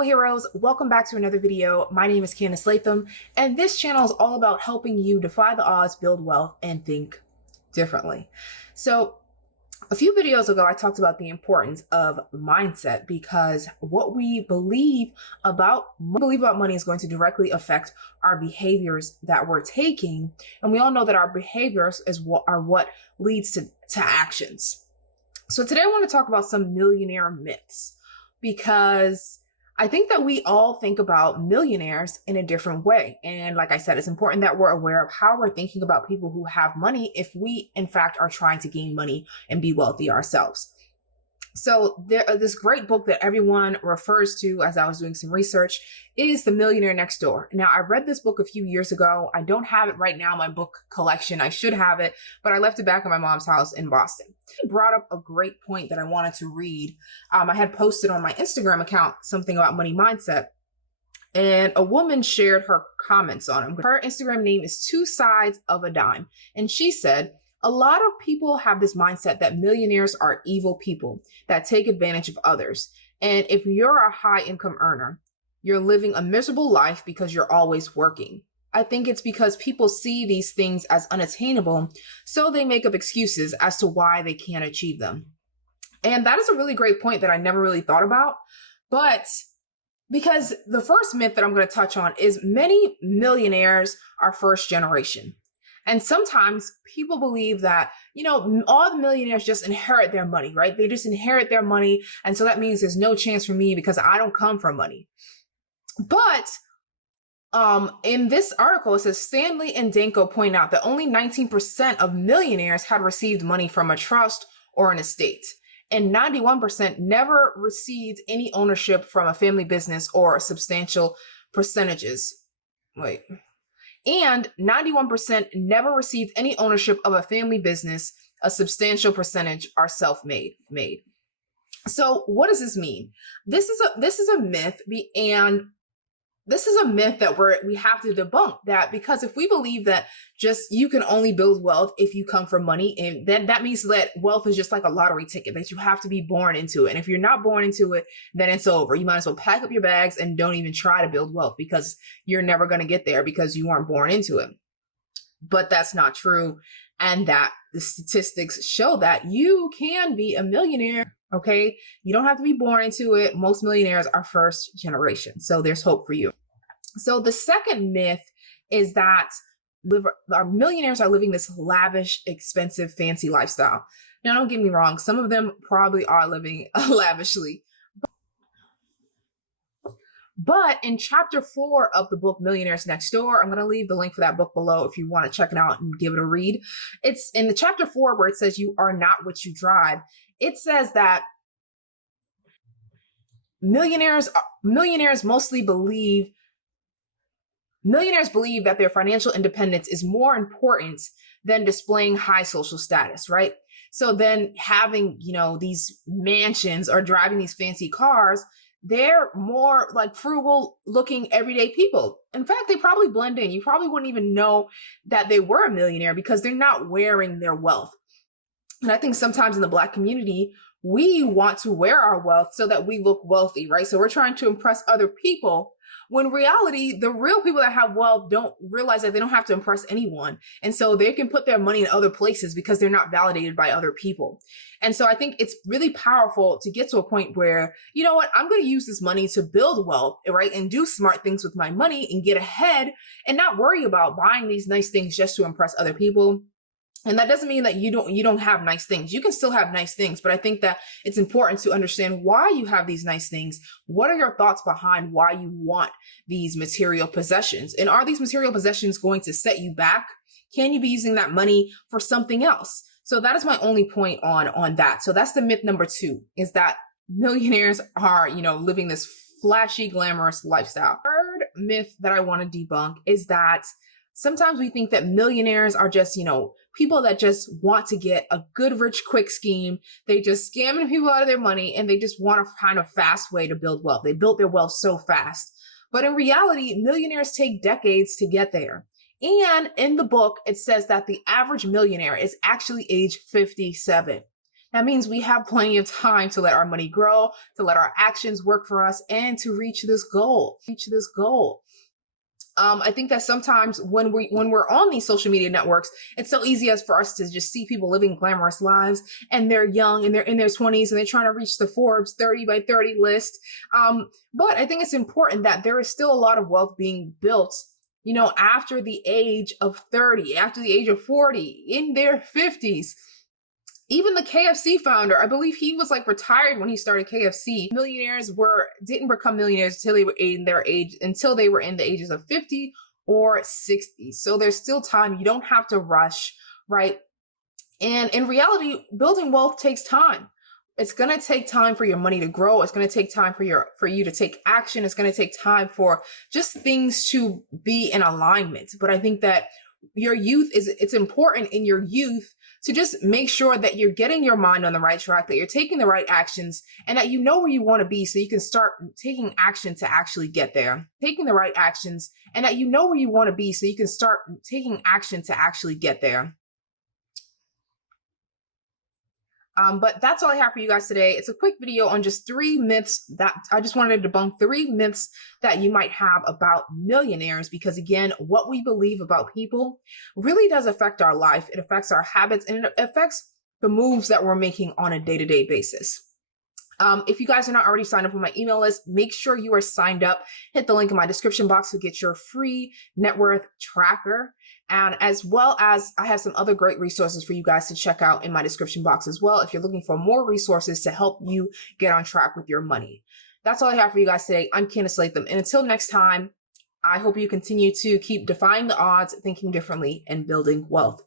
Hello heroes, welcome back to another video. My name is Candice Latham, and this channel is all about helping you defy the odds, build wealth, and think differently. So a few videos ago, I talked about the importance of mindset because what we believe about money is going to directly affect our behaviors that we're taking. And we all know that our behaviors are what leads to actions. So today I want to talk about some millionaire myths because I think that we all think about millionaires in a different way. And like I said, it's important that we're aware of how we're thinking about people who have money if we, in fact, are trying to gain money and be wealthy ourselves. So this great book that everyone refers to as I was doing some research is The Millionaire Next Door. Now, I read this book a few years ago. I don't have it right now in my book collection. I should have it, but I left it back at my mom's house in Boston. He brought up a great point that I wanted to read. I had posted on my Instagram account something about money mindset, and a woman shared her comments on him. Her Instagram name is Two Sides of a Dime. And she said, a lot of people have this mindset that millionaires are evil people that take advantage of others. And if you're a high income earner, you're living a miserable life because you're always working. I think it's because people see these things as unattainable, so they make up excuses as to why they can't achieve them. And that is a really great point that I never really thought about. But because the first myth that I'm going to touch on is many millionaires are first generation. And sometimes people believe that, all the millionaires just inherit their money, right? They just inherit their money. And so that means there's no chance for me because I don't come from money. But in this article, it says Stanley and Danko point out that only 19% of millionaires had received money from a trust or an estate. And 91% never received any ownership from a family business or substantial percentages. And 91% never received any ownership of a family business. A substantial percentage are self-made. So what does this mean? This is a myth, and this is a myth that we have to debunk, that because if we believe that just you can only build wealth if you come from money, and then that means that wealth is just like a lottery ticket that you have to be born into it. And if you're not born into it, then it's over. You might as well pack up your bags and don't even try to build wealth because you're never going to get there because you weren't born into it. But that's not true. And that the statistics show that you can be a millionaire. Okay. You don't have to be born into it. Most millionaires are first generation. So there's hope for you. So the second myth is that our millionaires are living this lavish, expensive, fancy lifestyle. Now, don't get me wrong. Some of them probably are living lavishly. But in chapter 4 of the book Millionaires Next Door, I'm going to leave the link for that book below if you want to check it out and give it a read. It's in the chapter 4 where it says you are not what you drive. It says that millionaires believe that their financial independence is more important than displaying high social status, right? So then having, these mansions or driving these fancy cars, they're more like frugal looking everyday people. In fact, they probably blend in. You probably wouldn't even know that they were a millionaire because they're not wearing their wealth. And I think sometimes in the Black community, we want to wear our wealth so that we look wealthy, right? So we're trying to impress other people, when in reality, the real people that have wealth don't realize that they don't have to impress anyone. And so they can put their money in other places because they're not validated by other people. And so I think it's really powerful to get to a point where, I'm going to use this money to build wealth, right? And do smart things with my money and get ahead and not worry about buying these nice things just to impress other people. And that doesn't mean that you don't have nice things. You can still have nice things, but I think that it's important to understand why you have these nice things. What are your thoughts behind why you want these material possessions? And are these material possessions going to set you back? Can you be using that money for something else? So that is my only point on that. So that's the myth number 2, is that millionaires are, living this flashy, glamorous lifestyle. Third myth that I want to debunk is that sometimes we think that millionaires are just, people that just want to get a good, rich, quick scheme. They just scamming people out of their money and they just want a kind of fast way to build wealth. They built their wealth so fast. But in reality, millionaires take decades to get there. And in the book, it says that the average millionaire is actually age 57. That means we have plenty of time to let our money grow, to let our actions work for us, and to reach this goal. I think that sometimes when we're on these social media networks, it's so easy as for us to just see people living glamorous lives, and they're young and they're in their 20s and they're trying to reach the Forbes 30 by 30 list. But I think it's important that there is still a lot of wealth being built, after the age of 30, after the age of 40, in their 50s. Even the KFC founder, I believe he was like retired when he started KFC. Millionaires didn't become millionaires until they were in the ages of 50 or 60. So there's still time. You don't have to rush, right? And in reality, building wealth takes time. It's going to take time for your money to grow. It's going to take time for you to take action. It's going to take time for just things to be in alignment. But I think that it's important in your youth to just make sure that you're getting your mind on the right track, that you're taking the right actions, and that you know where you want to be so you can start taking action to actually get there. Taking the right actions, and that you know where you want to be so you can start taking action to actually get there. But that's all I have for you guys today. It's a quick video on just 3 myths that I just wanted to debunk 3 myths that you might have about millionaires, because again, what we believe about people really does affect our life. It affects our habits, and it affects the moves that we're making on a day-to-day basis. If you guys are not already signed up for my email list, make sure you are signed up. Hit the link in my description box to get your free net worth tracker. And as well as I have some other great resources for you guys to check out in my description box as well, if you're looking for more resources to help you get on track with your money. That's all I have for you guys today. I'm Candice Latham. And until next time, I hope you continue to keep defying the odds, thinking differently, and building wealth.